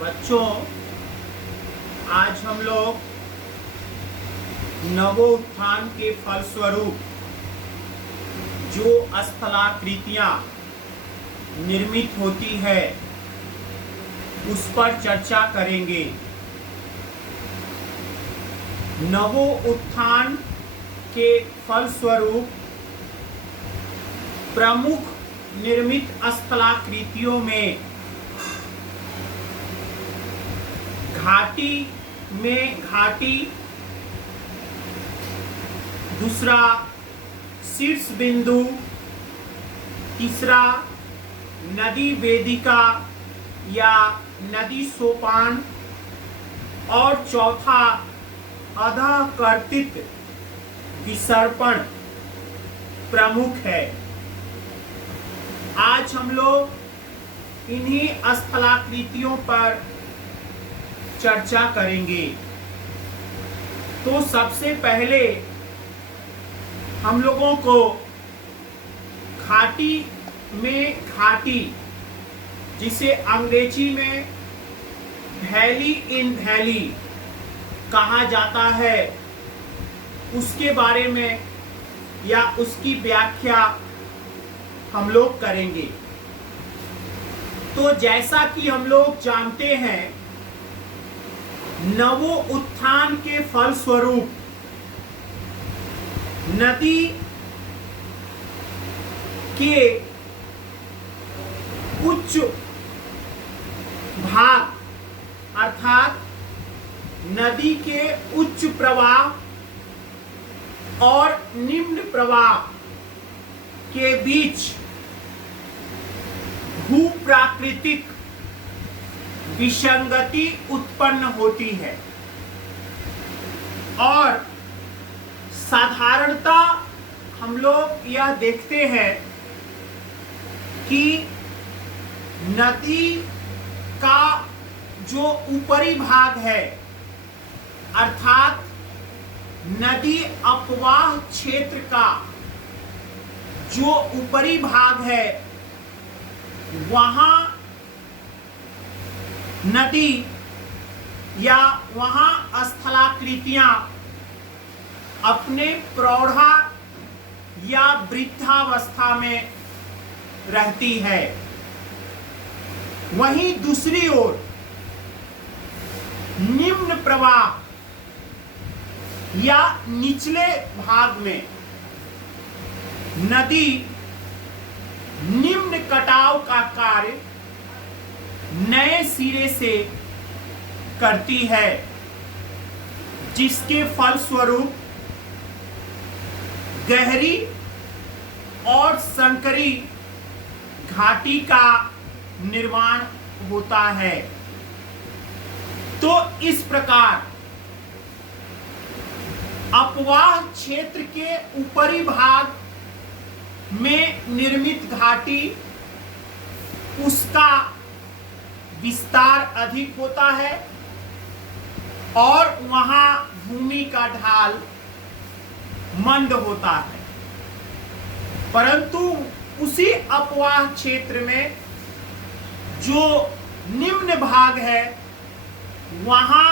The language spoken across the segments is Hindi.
बच्चों, आज हम लोग नवोत्थान के फलस्वरूप जो स्थलाकृतियां निर्मित होती है उस पर चर्चा करेंगे। नवोत्थान के फलस्वरूप प्रमुख निर्मित स्थलाकृतियों में घाटी में घाटी, दूसरा शीर्ष बिंदु, तीसरा नदी वेदिका या नदी सोपान और चौथा अधःकर्तित विसर्पण प्रमुख है। आज हम लोग इन्हीं स्थलाकृतियों पर चर्चा करेंगे। तो सबसे पहले हम लोगों को घाटी में घाटी, जिसे अंग्रेजी में वैली इन वैली कहा जाता है, उसके बारे में या उसकी व्याख्या हम लोग करेंगे। तो जैसा कि हम लोग जानते हैं, नवोत्थान के फलस्वरूप नदी के उच्च भाग अर्थात नदी के उच्च प्रवाह और निम्न प्रवाह के बीच भूप्राकृतिक विसंगति उत्पन्न होती है और साधारणतः हम लोग यह देखते हैं कि नदी का जो ऊपरी भाग है अर्थात नदी अपवाह क्षेत्र का जो ऊपरी भाग है, वहां नदी या वहां स्थलाकृतियां अपने प्रौढ़ा या वृद्धावस्था में रहती है। वहीं दूसरी ओर निम्न प्रवाह या निचले भाग में नदी निम्न कटाव का कार्य नए सिरे से करती है, जिसके फलस्वरूप गहरी और संकरी घाटी का निर्माण होता है। तो इस प्रकार अपवाह क्षेत्र के ऊपरी भाग में निर्मित घाटी, उसका विस्तार अधिक होता है और वहां भूमि का ढाल मंद होता है। परंतु उसी अपवाह क्षेत्र में जो निम्न भाग है, वहां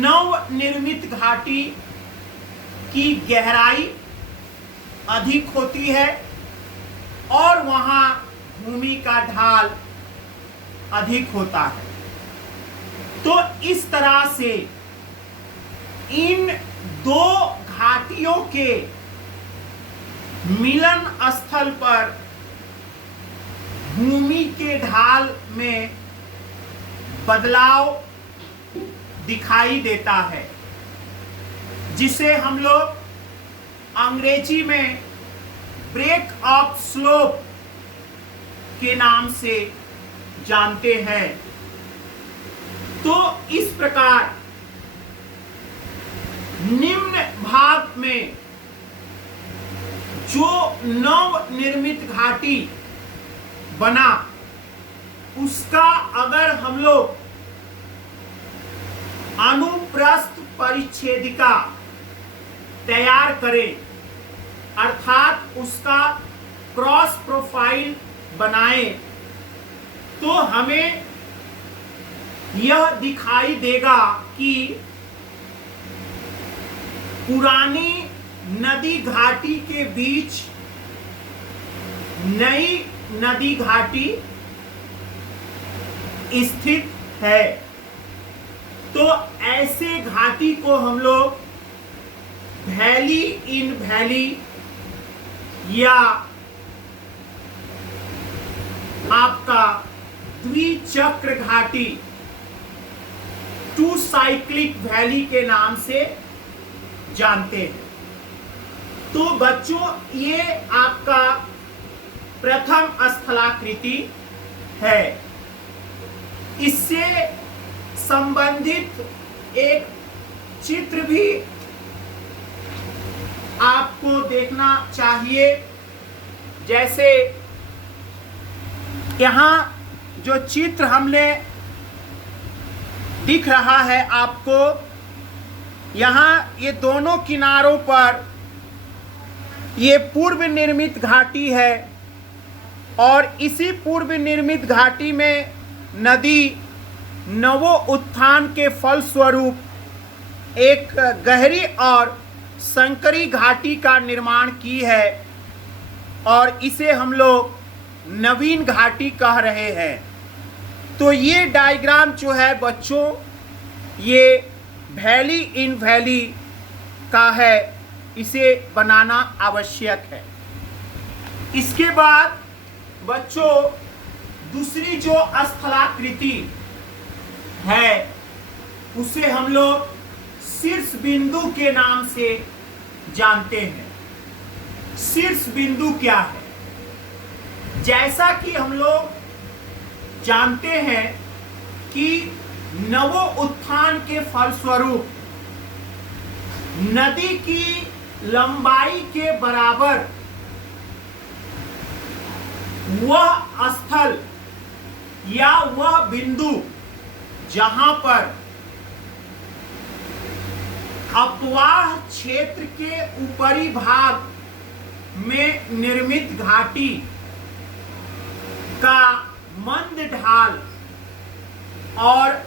नव निर्मित घाटी की गहराई अधिक होती है और वहां भूमि का ढाल अधिक होता है। तो इस तरह से इन दो घाटियों के मिलन स्थल पर भूमि के ढाल में बदलाव दिखाई देता है, जिसे हम लोग अंग्रेजी में ब्रेक ऑफ स्लोप के नाम से जानते हैं। तो इस प्रकार निम्न भाग में जो नव निर्मित घाटी बना, उसका अगर हम लोग अनुप्रस्थ परिच्छेदिका तैयार करें अर्थात उसका क्रॉस प्रोफाइल बनाएं, तो हमें यह दिखाई देगा कि पुरानी नदी घाटी के बीच नई नदी घाटी स्थित है। तो ऐसे घाटी को हम लोग वैली इन वैली या आपका द्विचक्र घाटी, टू साइक्लिक वैली के नाम से जानते हैं। तो बच्चों, ये आपका प्रथम स्थलाकृति है। इससे संबंधित एक चित्र भी आपको देखना चाहिए। जैसे यहाँ जो चित्र हमने दिख रहा है आपको, यहाँ ये दोनों किनारों पर ये पूर्व निर्मित घाटी है और इसी पूर्व निर्मित घाटी में नदी नवो उत्थान के फलस्वरूप एक गहरी और संकरी घाटी का निर्माण की है और इसे हम लोग नवीन घाटी कह रहे हैं। तो ये डायग्राम जो है बच्चों, ये वैली इन वैली का है, इसे बनाना आवश्यक है। इसके बाद बच्चों, दूसरी जो स्थलाकृति है उसे हम लोग शीर्ष बिंदु के नाम से जानते हैं। शीर्ष बिंदु क्या है? जैसा कि हम लोग जानते हैं कि नवो उत्थान के फलस्वरूप नदी की लंबाई के बराबर वह स्थल या वह बिंदु जहां पर अपवाह क्षेत्र के ऊपरी भाग में निर्मित घाटी का मंद ढाल और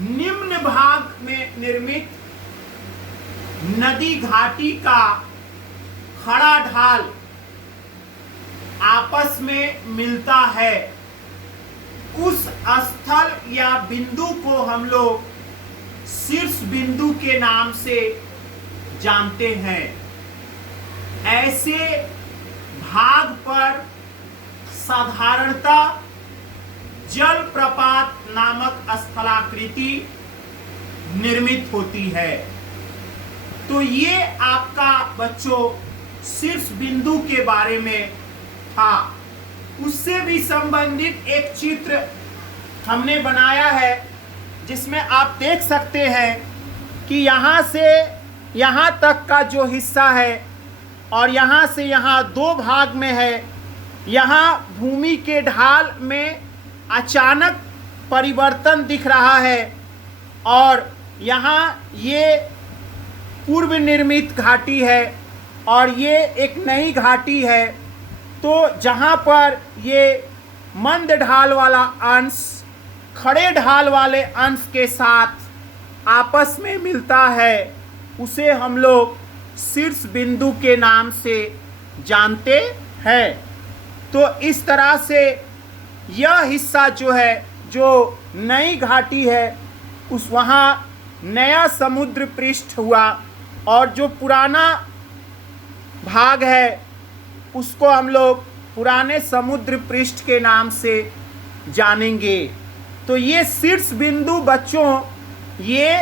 निम्न भाग में निर्मित नदी घाटी का खड़ा ढाल आपस में मिलता है, उस स्थल या बिंदु को हम लोग शीर्ष बिंदु के नाम से जानते हैं। ऐसे भाग पर साधारणतः जलप्रपात नामक स्थलाकृति निर्मित होती है। तो ये आपका बच्चों शीर्ष बिंदु के बारे में था। उससे भी संबंधित एक चित्र हमने बनाया है जिसमें आप देख सकते हैं कि यहाँ से यहाँ तक का जो हिस्सा है और यहाँ से यहाँ दो भाग में है। यहाँ भूमि के ढाल में अचानक परिवर्तन दिख रहा है और यहाँ ये पूर्व निर्मित घाटी है और ये एक नई घाटी है। तो जहाँ पर ये मंद ढाल वाला अंश खड़े ढाल वाले अंश के साथ आपस में मिलता है, उसे हम लोग शीर्ष बिंदु के नाम से जानते हैं। तो इस तरह से यह हिस्सा जो है, जो नई घाटी है, उस वहाँ नया समुद्र पृष्ठ हुआ और जो पुराना भाग है उसको हम लोग पुराने समुद्र पृष्ठ के नाम से जानेंगे। तो ये शीर्ष बिंदु बच्चों, ये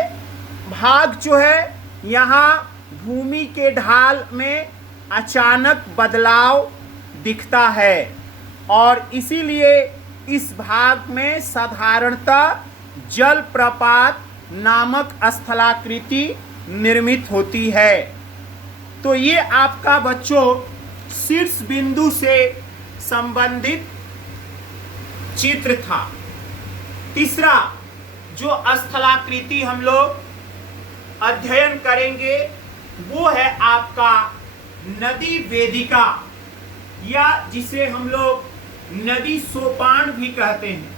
भाग जो है यहाँ भूमि के ढाल में अचानक बदलाव दिखता है और इसीलिए इस भाग में साधारणतः जलप्रपात नामक स्थलाकृति निर्मित होती है। तो ये आपका बच्चों शीर्ष बिंदु से संबंधित चित्र था। तीसरा जो स्थलाकृति हम लोग अध्ययन करेंगे वो है आपका नदी वेदिका, या जिसे हम लोग नदी सोपान भी कहते हैं।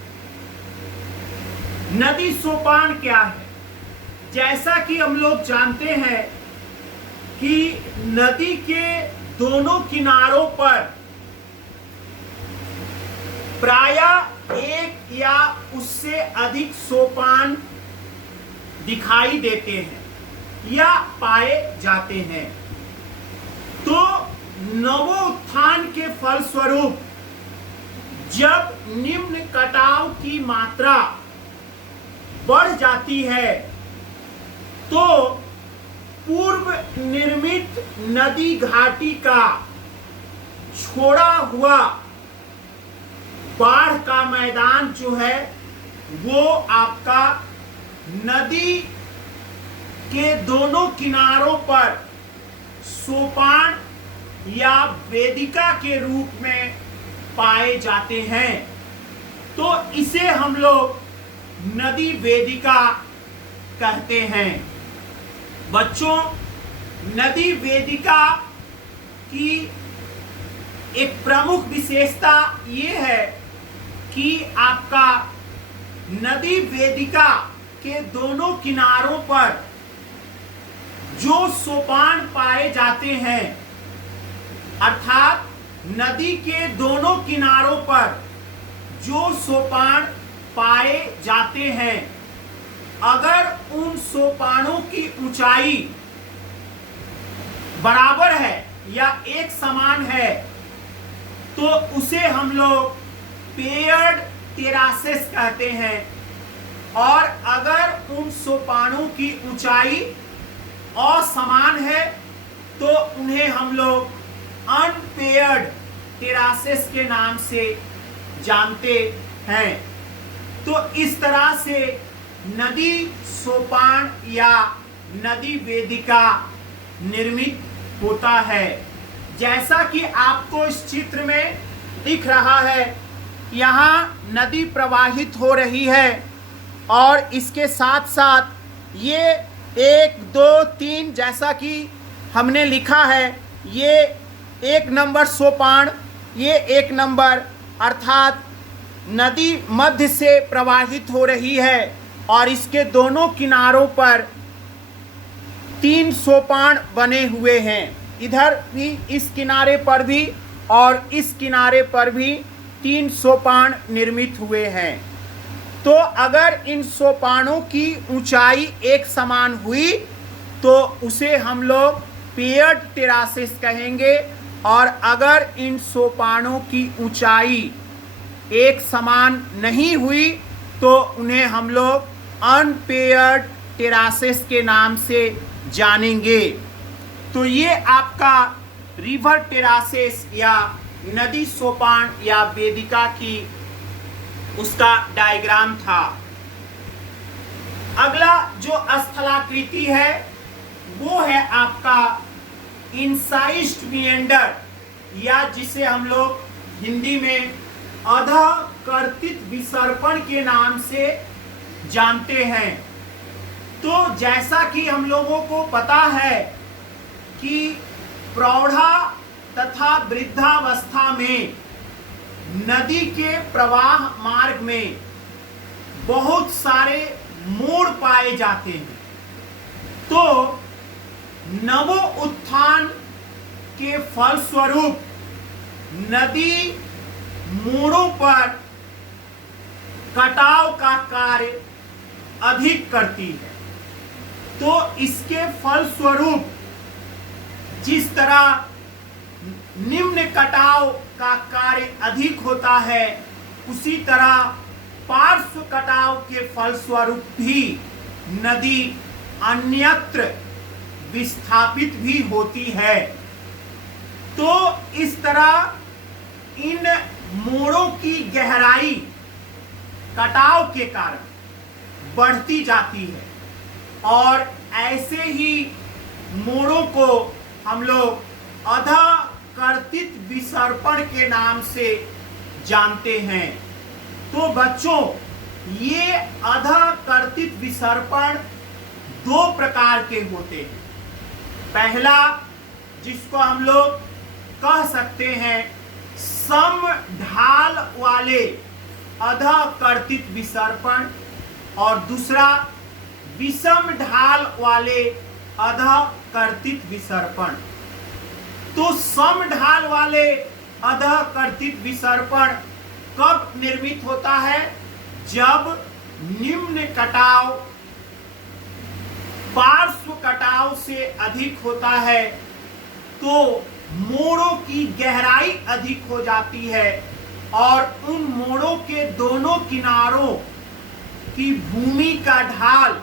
नदी सोपान क्या है? जैसा कि हम लोग जानते हैं कि नदी के दोनों किनारों पर प्रायः एक या उससे अधिक सोपान दिखाई देते हैं या पाए जाते हैं। तो नवोत्थान के फलस्वरूप जब निम्न कटाव की मात्रा बढ़ जाती है तो पूर्व निर्मित नदी घाटी का छोड़ा हुआ बाढ़ का मैदान जो है वो आपका नदी के दोनों किनारों पर सोपान या वेदिका के रूप में पाए जाते हैं। तो इसे हम लोग नदी वेदिका कहते हैं। बच्चों, नदी वेदिका की एक प्रमुख विशेषता ये है कि आपका नदी वेदिका के दोनों किनारों पर जो सोपान पाए जाते हैं, अर्थात नदी के दोनों किनारों पर जो सोपान पाए जाते हैं, अगर उन सोपानों की ऊंचाई बराबर है या एक समान है तो उसे हम लोग पेयर्ड टेरासेस कहते हैं। और अगर उन सोपानों की ऊंचाई असमान है तो उन्हें हम लोग अनपेयर्ड टेरासेस के नाम से जानते हैं। तो इस तरह से नदी सोपान या नदी वेदिका निर्मित होता है। जैसा कि आपको इस चित्र में दिख रहा है, यहाँ नदी प्रवाहित हो रही है और इसके साथ साथ ये 1 2 3 जैसा कि हमने लिखा है, ये 1 नंबर सोपान, ये 1 नंबर, अर्थात नदी मध्य से प्रवाहित हो रही है और इसके दोनों किनारों पर 3 सोपान बने हुए हैं। इधर भी, इस किनारे पर भी और इस किनारे पर भी 3 सोपान निर्मित हुए हैं। तो अगर इन सोपानों की ऊंचाई एक समान हुई तो उसे हम लोग पेयर्ड टेरासेस कहेंगे, और अगर इन सोपानों की ऊंचाई एक समान नहीं हुई तो उन्हें हम लोग अनपेयर्ड टेरासेस के नाम से जानेंगे। तो ये आपका रिवर टेरासेस या नदी सोपान या वेदिका की उसका डायग्राम था। अगला जो स्थलाकृति है वो है आपका इंसाइज्ड मिएंडर, या जिसे हम लोग हिंदी में अधःकर्तित विसर्पण के नाम से जानते हैं। तो जैसा कि हम लोगों को पता है कि प्रौढ़ा तथा वृद्धावस्था में नदी के प्रवाह मार्ग में बहुत सारे मोड़ पाए जाते हैं। तो नवोत्थान के फलस्वरूप नदी मोड़ों पर कटाव का कार्य अधिक करती है। तो इसके फलस्वरूप जिस तरह निम्न कटाव का कार्य अधिक होता है, उसी तरह पार्श्व कटाव के फलस्वरूप भी नदी अन्यत्र विस्थापित भी होती है। तो इस तरह इन मोड़ों की गहराई कटाव के कारण बढ़ती जाती है और ऐसे ही मोड़ों को हम लोग अधःकर्तित विसर्पण के नाम से जानते हैं। तो बच्चों, ये अधःकर्तित विसर्पण 2 प्रकार के होते हैं। पहला, जिसको हम लोग कह सकते हैं सम ढाल वाले अधःकर्तित विसर्पण, और दूसरा विषम ढाल वाले अधःकर्तित विसर्पण। तो सम ढाल वाले अधःकर्तित विसर्पण कब निर्मित होता है? जब निम्न कटाव पार्श्व कटाव से अधिक होता है, तो मोड़ों की गहराई अधिक हो जाती है और उन मोड़ों के दोनों किनारों की भूमि का ढाल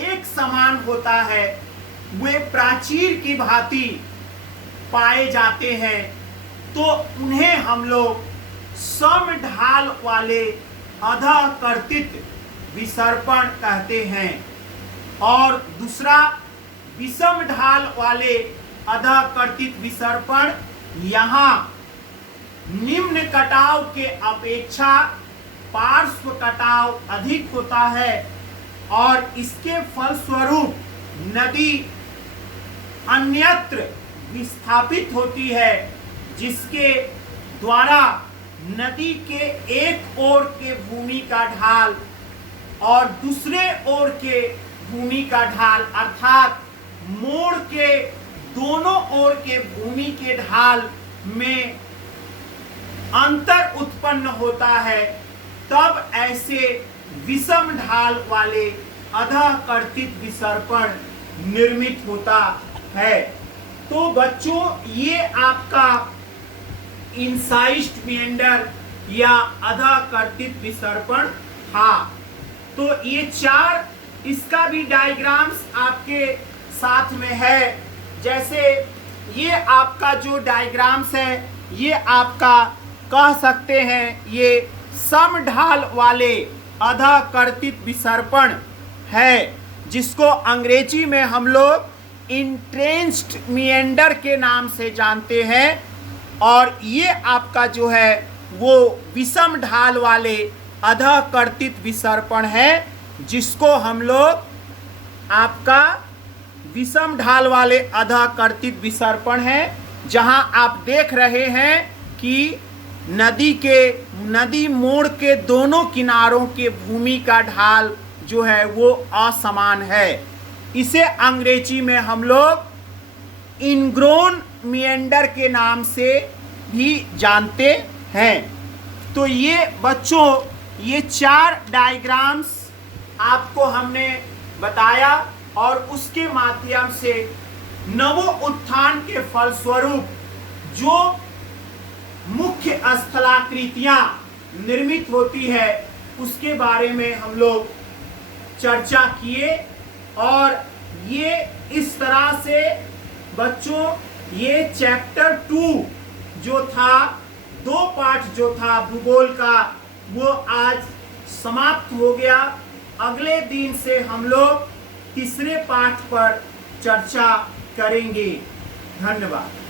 एक समान होता है, वे प्राचीर की भांति पाए जाते हैं, तो उन्हें हम लोग सम ढाल वाले अधःकर्तित विसर्पण कहते हैं। और दूसरा विषम ढाल वाले अधःकर्तित विसर्पण यहाँ निम्न कटाव के अपेक्षा पार्श्व कटाव अधिक होता है और इसके फलस्वरूप नदी अन्यत्र विस्थापित होती है, जिसके द्वारा नदी के एक ओर के भूमि का ढाल और दूसरे ओर के भूमि का ढाल अर्थात मोड़ के दोनों ओर के भूमि के ढाल में अंतर उत्पन्न होता है। तब ऐसे विषम ढाल वाले अधःकर्तित विसर्पण निर्मित होता है। तो बच्चों, ये आपका इंसाइज्ड मेंडर या अधःकर्तित विसर्पण था। तो ये चार, इसका भी डायग्राम्स आपके साथ में है। जैसे ये आपका जो डायग्राम्स है, ये आपका कह सकते हैं ये सम ढाल वाले अधःकर्तित विसर्पण है, जिसको अंग्रेजी में हम लोग इंट्रेंच्ड मिएंडर के नाम से जानते हैं। और ये आपका जो है वो विषम ढाल वाले अधःकर्तित विसर्पण है, जिसको हम लोग आपका विषम ढाल वाले अधःकर्तित विसर्पण है, जहां आप देख रहे हैं कि नदी मोड़ के दोनों किनारों के भूमि का ढाल जो है वो असमान है। इसे अंग्रेजी में हम लोग इनग्रोन मिएंडर के नाम से भी जानते हैं। तो ये बच्चों, ये चार डायग्राम्स आपको हमने बताया और उसके माध्यम से नवोत्थान के फलस्वरूप जो मुख्य स्थलाकृतियां निर्मित होती है उसके बारे में हम लोग चर्चा किए। और ये इस तरह से बच्चों, ये चैप्टर 2 जो था, 2 पार्ट जो था भूगोल का, वो आज समाप्त हो गया। अगले दिन से हम लोग तीसरे पाठ पर चर्चा करेंगे। धन्यवाद।